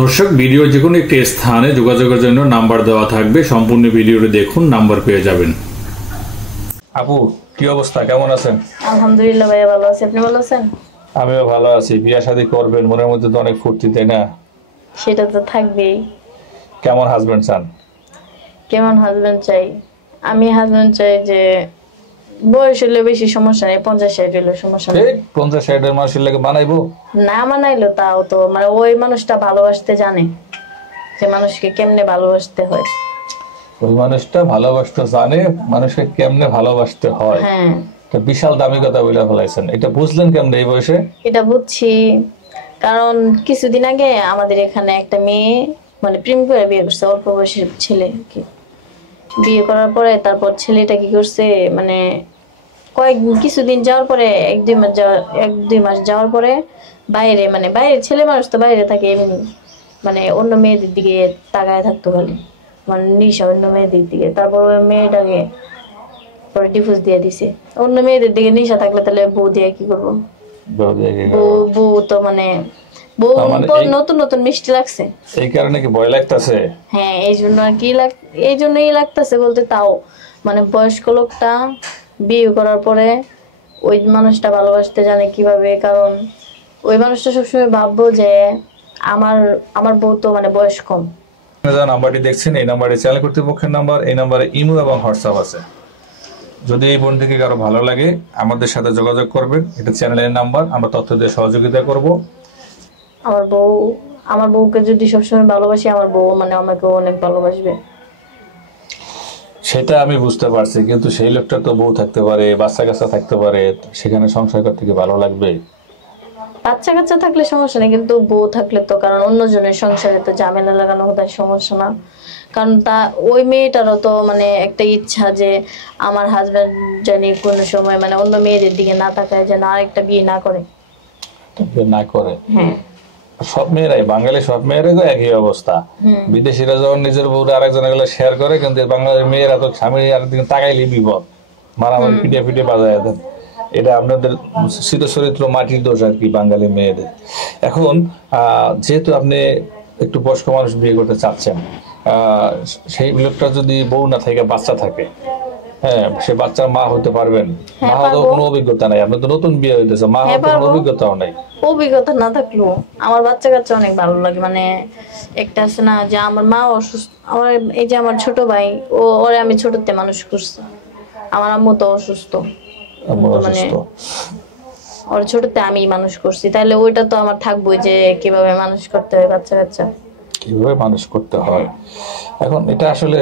দর্শক ভিডিও যে কোনো একটি স্থানে যোগাযোগের জন্য নাম্বার দেওয়া থাকবে, সম্পূর্ণ ভিডিওটি দেখুন, নাম্বার পেয়ে যাবেন। আপু কি অবস্থা, কেমন আছেন? আলহামদুলিল্লাহ ভাইয়া, ভালো আছি। আপনি ভালো আছেন? আমিও ভালো আছি। বিয়ে শাদী করবেন, মনের মধ্যে তো অনেক ফুর্তি, তাই না? সেটা তো থাকবেই। কেমন হাজবেন্ড চান? কেমন হাজবেন্ড চাই? আমি হাজবেন্ড চাই যে বয়স হলে বেশি সমস্যা নেই, 50-60 হলে সমস্যা নেই। 50-60 মানুষের লাগে বানাইবো? না মানাইলো তাও তো মানে ওই মানুষটা ভালোবাসতে জানে, যে মানুষকে কেমনে ভালোবাসতে হয়। ওই মানুষটা ভালোবাসতে জানে মানুষকে কেমনে ভালোবাসতে হয়। হ্যাঁ, এটা বিশাল দামি কথা বলে ফেলাইছেন। এটা বুঝলেন কেমনে এই বয়সে? এটা বুঝছি কারণ কিছুদিন আগে আমাদের এখানে একটা মেয়ে মানে প্রেম করে বিয়ে করছে, অল্প বয়সের ছেলে কি। বিয়ে করার পরে তারপর ছেলেটা কি করছে মানে কিছুদিন যাওয়ার পরে 1-2 মাস যাওয়ার পরে বাইরে ছেলে মানুষ তো বাইরে থাকে এমনি, মানে অন্য মেয়েদের দিকে তাকায় থাকতো খালি, মানে নিশা অন্য মেয়েদের দিকে। তারপর ওই মেয়েটাকে পরে ডিভোর্স দিয়ে দিছে। অন্য মেয়েদের দিকে নিশা থাকলে তাহলে বউ দিয়ে কি করবো? বউ তো মানে বউ নতুন নতুন মিষ্টি লাগছে, এই কারণে কি ভয় লাগতেছে? হ্যাঁ এই জন্য আর কি এই জন্যই লাগতেছে বলতে। তাও মানে বয়স্ক লোকটা বিয়ে করার পরে ওই মানুষটা ভালোবাসতে জানে কিভাবে, কারণ ওই মানুষটা সবসময় ভাববো যে আমার আমার বউ তো মানে বয়স কম। নাম্বারটি দেখছেন, এই নাম্বারে চ্যানেল কর্তৃপক্ষের নাম্বার, এই নাম্বারে ইমো এবং হোয়াটসঅ্যাপ আছে। যদি এই বোন থেকে কারো ভালো লাগে আমাদের সাথে যোগাযোগ করবেন। এটা চ্যানেলের নাম্বার, আমরা তথ্য দিয়ে সহযোগিতা করব। আমার বউকে যদি সবসময় ভালোবাসি, আমার বউ মানে আমাকে অনেক ভালোবাসবে। সেটা আমি বুঝতে পারছি, কিন্তু সেই লোকটা তো বউ থাকতে পারে, বাচ্চা কাচ্চা থাকতে পারে, সেখানে সংসার করতে কি ভালো লাগবে? বাচ্চা কাচ্চা থাকলে সমস্যা নেই, কিন্তু বউ থাকলে তো, কারণ অন্যজনের সংসারে তো ঝামেলা লাগানো কোথায় সমস্যা না। কারণ ওই মেয়েটারও তো মানে একটা ইচ্ছা যে আমার হাজবেন্ড জানি কোনো সময় মানে অন্য মেয়েদের দিকে না তাকায়, যেন আরেকটা বিয়ে না করে। হ্যাঁ, সব মেয়েরাই, বাঙালি সব মেয়েরাই তো একই অবস্থা। বিদেশিরা যখন নিজের বউরা আরেকজনের গুলো শেয়ার করে, কিন্তু বাঙালির মেয়েরা তো স্বামী আরেকদিকে তাকাইলে বিপদ, মারামারি পিটে পিটে বাজায় দেন। এটা আপনাদের চিরচরিত্র মাটির দোষ আর কি, বাঙালি মেয়েদের। এখন যেহেতু আপনি একটু বয়স্ক মানুষ বিয়ে করতে চাচ্ছেন, সেই লোকটা যদি বউ না থাকে, বাচ্চা থাকে, হ্যাঁ, সে বাচ্চার মা হতে পারবেন? মা হওয়ার কোনো অভিজ্ঞতা নাই, আপনার তো নতুন বিয়ে হইতেছে, মা হওয়ার কোনো অভিজ্ঞতাও নাই। অভিজ্ঞতা না থাকলেও আমার বাচ্চা কাচ্চা অনেক ভালো লাগে। মানে একটা আছে না যে আমার মা অসুস্থ, আমার এই যে আমার ছোট ভাই, ওরে আমি ছোটতে মানুষ করছি। আমার আম্মু তো অসুস্থ, মানে ওর ছোটতে আমি মানুষ করছি, তাহলে ওইটা তো আমার থাকবোই যে কিভাবে মানুষ করতে হয় বাচ্চা কাচ্চা, কিভাবে মানুষ করতে হয়। এখন এটা আসলে